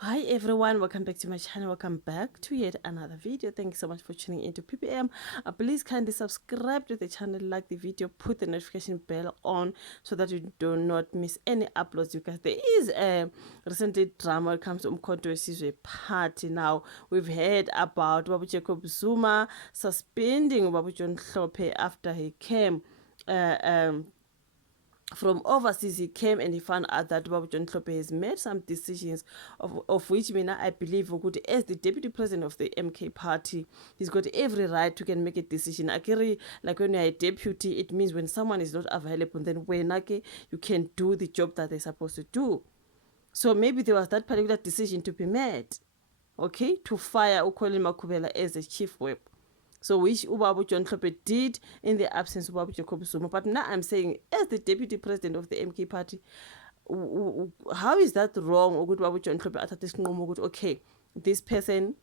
Hi everyone, welcome back to my channel. Welcome back to yet another video. Thank you so much for tuning into PPM. Please kindly subscribe to the channel, like the video, put the notification bell on so that you do not miss any uploads, because there is a recently drama when it comes to Umkhonto weSizwe party. Now we've heard about Babu Jacob Zuma suspending Babu John Hlophe after he came from overseas. He came and he found out that Babu John Hlophe has made some decisions, of which I believe ukuthi, as the deputy president of the MK party, he's got every right to can make a decision. Akiri, like when you're a deputy, it means when someone is not available, then when you can do the job that they're supposed to do. So maybe there was that particular decision to be made, okay, to fire uKolin Makhubela as a chief whip. So which Ubabu John Hlophe did in the absence of Ubabu Jacob Zuma. But now I'm saying, as the deputy president of the MK party, how is that wrong? Ubabu John Hlophe athathe isinqumo ukuthi, okay, this person,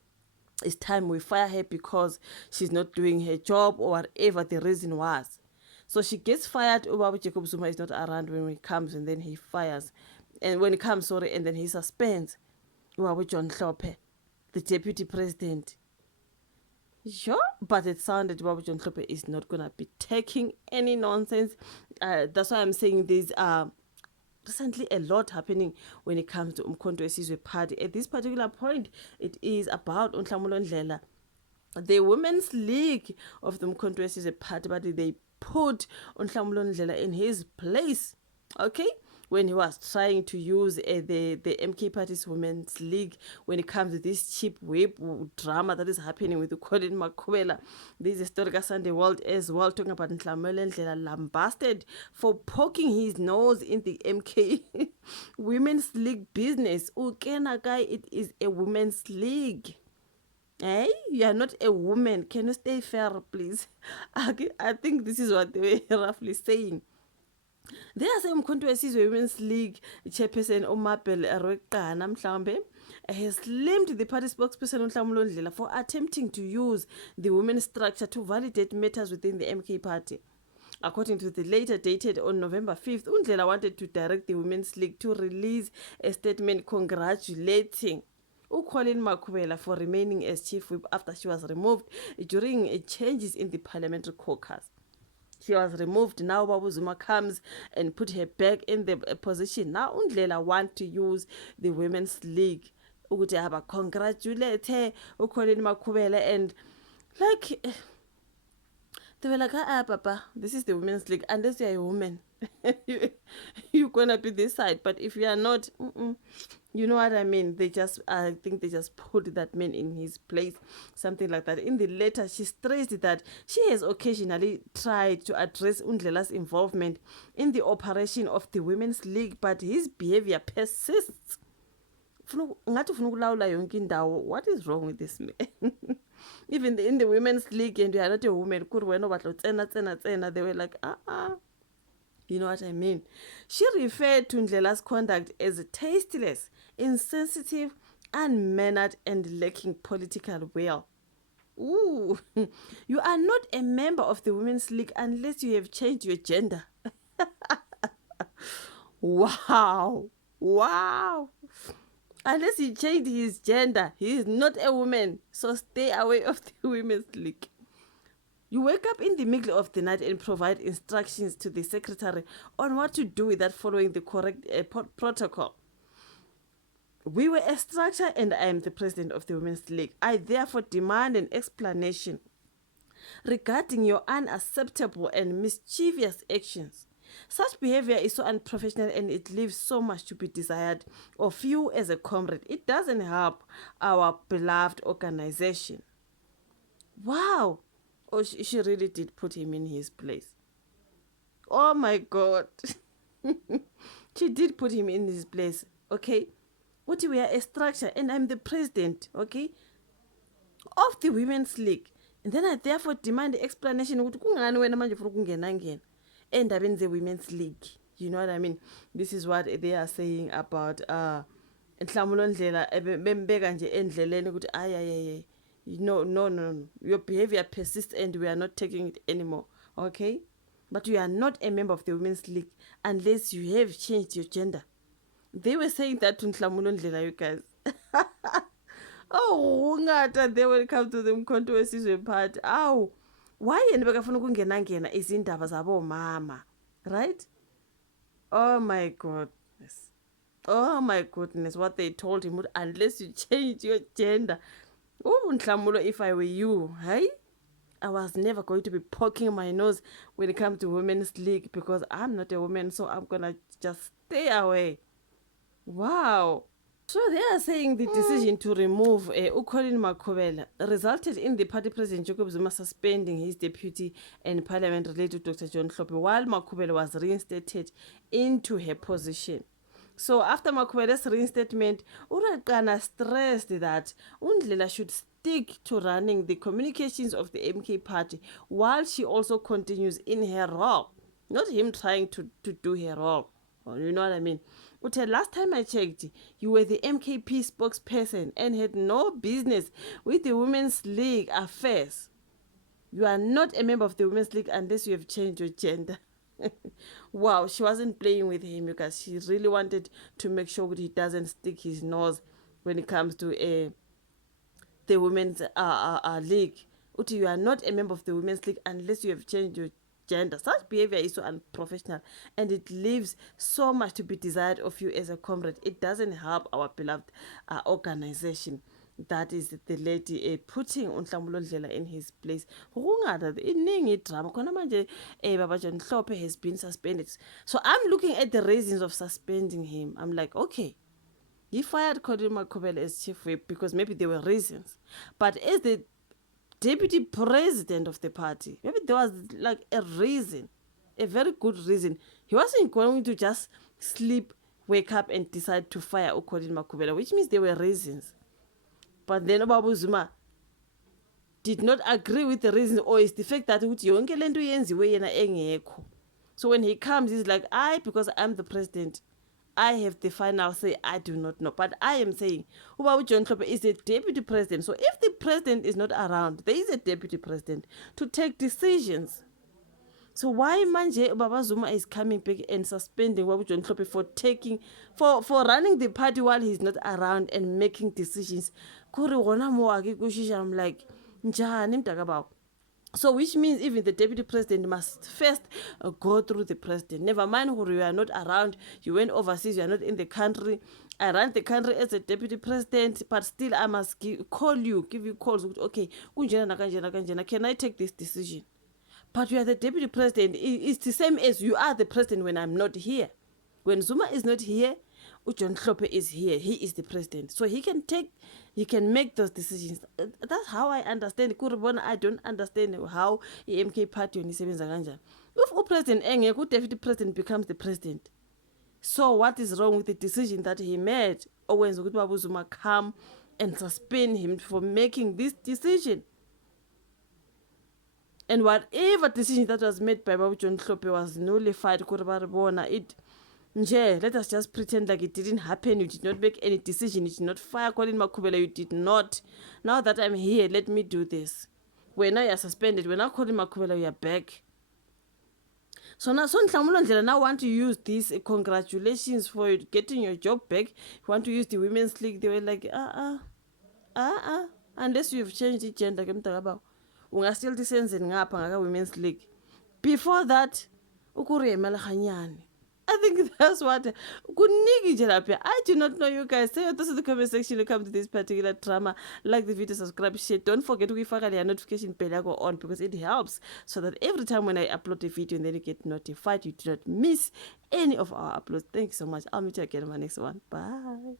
it's time we fire her because she's not doing her job, or whatever the reason was. So she gets fired. Ubabu Jacob Zuma is not around when he comes, and then he fires. And when he comes, sorry, and then he suspends Ubabu John Hlophe, the deputy president. Sure, but it sounded Babu John Hlophe is not going to be taking any nonsense. That's why I'm saying there's recently a lot happening when it comes to Umkhonto weSizwe party. At this particular point, it is about Unhlamulo Ndlela, the women's league of the Umkhonto weSizwe party, but they put Unhlamulo Ndlela in his place, okay? When he was trying to use the MK Party's Women's League when it comes to this cheap whip drama that is happening with Colin Makhubela. This is Historical Sunday World as well, talking about Nhlamelo Ndlela lambasted for poking his nose in the MK Women's League business. Ukena guy, it is a women's league. Hey, you are not a woman. Can you stay fair, please? I think this is what they were roughly saying. There are some controversies Women's League chairperson Omabel Rweqana mhlawumbe has blamed the party spokesperson uNhlamulo Ndlela for attempting to use the women's structure to validate matters within the MK party. According to the letter dated on November 5th, Ndlela wanted to direct the Women's League to release a statement congratulating Colin Makhubela for remaining as chief whip after she was removed during changes in the parliamentary caucus. She was removed. Now Babu Zuma comes and put her back in the position. Now Ndlela want to use the Women's League ukuthi aba congratulate her uKolin Makhubela, and like they were like, papa, this is the Women's League. Unless you're a woman, you're gonna be this side. But if you are not, you know what I mean? I think they just put that man in his place, something like that. In the letter, she stressed that she has occasionally tried to address Ndlela's involvement in the operation of the Women's League, but his behavior persists. What is wrong with this man? Even in the Women's League, and you are not a woman, they were like, You know what I mean? She referred to Ndlela's conduct as tasteless, insensitive, unmannered, and lacking political will. Ooh, you are not a member of the Women's League unless you have changed your gender. Wow. Wow. Unless he changed his gender, he is not a woman. So stay away of the Women's League. You wake up in the middle of the night and provide instructions to the secretary on what to do without following the correct protocol. We were a structure, and I am the president of the Women's League. I therefore demand an explanation regarding your unacceptable and mischievous actions. Such behavior is so unprofessional, and it leaves so much to be desired of you as a comrade. It doesn't help our beloved organization. Wow. Oh, she really did put him in his place. Oh my God. She did put him in his place, okay? What, we are a structure, and I'm the president, okay, of the Women's League. And then I therefore demand the explanation ukuthi kungani wena manje ufuna ukungena endabeni ze Women's League. You know what I mean? This is what they are saying about Nhlamvulo Ndlela bembeka nje endleleni ukuthi ay. No. Your behavior persists and we are not taking it anymore, okay? But you are not a member of the Women's League unless you have changed your gender. They were saying that to Nhlamvulo Ndlela, you guys. Oh, ungata there when it comes to the Mkhonto weSizwe Party. Awu, why yena bekafuna ukungena izindaba zabomama, right? Oh my goodness. Oh my goodness, what they told him, unless you change your gender. Oh, Nhlamulo, if I were you, hey? I was never going to be poking my nose when it comes to Women's League because I'm not a woman, so I'm gonna just stay away. Wow. So they are saying the decision to remove Colin Makhubela resulted in the party president Jacob Zuma suspending his deputy and parliament related to Dr. John Hlophe while Makhubela was reinstated into her position. So after Makhubela's reinstatement, Urakana stressed that Undlela should stick to running the communications of the MK party while she also continues in her role, not him trying to do her role. You know what I mean? Ute, last time I checked, you were the MKP spokesperson and had no business with the Women's League affairs. You are not a member of the Women's League unless you have changed your gender. Wow, she wasn't playing with him because she really wanted to make sure that he doesn't stick his nose when it comes to the Women's League. Uti, you are not a member of the Women's League unless you have changed your gender. Such behavior is so unprofessional and it leaves so much to be desired of you as a comrade. It doesn't help our beloved organization. That is the lady putting Nhlamulo Ndlela in his place. Kungada iningi drama khona manje Baba John Hlophe has been suspended. So I'm looking at the reasons of suspending him. I'm like, okay, he fired Colin Makhubela as chief whip because maybe there were reasons. But as the deputy president of the party, maybe there was like a reason, a very good reason. He wasn't going to just sleep, wake up and decide to fire Colin Makhubela, which means there were reasons. But then Babu Zuma did not agree with the reason, or it's the fact that yonke lento yenziwe yena engekho. So when he comes, he's like, because I'm the president, I have the final say. I do not know. But I am saying, Ubabu John Hlophe is a deputy president. So if the president is not around, there is a deputy president to take decisions. So why manje Baba Zuma is coming back and suspending Ubabu John Hlophe for running the party while he's not around and making decisions? I'm like, njani mntakababa? So which means even the deputy president must first go through the president. Never mind who you are not around, you went overseas, you are not in the country. I run the country as a deputy president, but still I must give you calls. Okay, can I take this decision? But you are the deputy president. It's the same as you are the president when I'm not here. When Zuma is not here, John Hlophe is here. He is the president. So he can make those decisions. That's how I understand. I don't understand how the MK party onisebenza kanjani. If the president engekho, deputy president becomes the president. So what is wrong with the decision that he made? Owenza ukuthi Babu Zuma come and suspend him for making this decision. And whatever decision that was made by Babu John Hlophe was nullified. Let us just pretend like it didn't happen. You did not make any decision. You did not fire Colin Makhubela. You did not. Now that I'm here, let me do this. When I are suspended, when I Colin Makhubela, you are back. So now Nhlamulo Ndlela now want to use this. Congratulations for getting your job back. You want to use the Women's League. They were like, unless you've changed the gender, unga still sense ngapha ngaka Women's League. Before that, ukuriemela khanyani. I think that's what I do not know, you guys. Say your thoughts in the comment section when it comes to this particular drama. Like the video, subscribe, share. Don't forget to give a notification bell on because it helps so that every time when I upload a video and then you get notified, you do not miss any of our uploads. Thank you so much. I'll meet you again in my next one. Bye.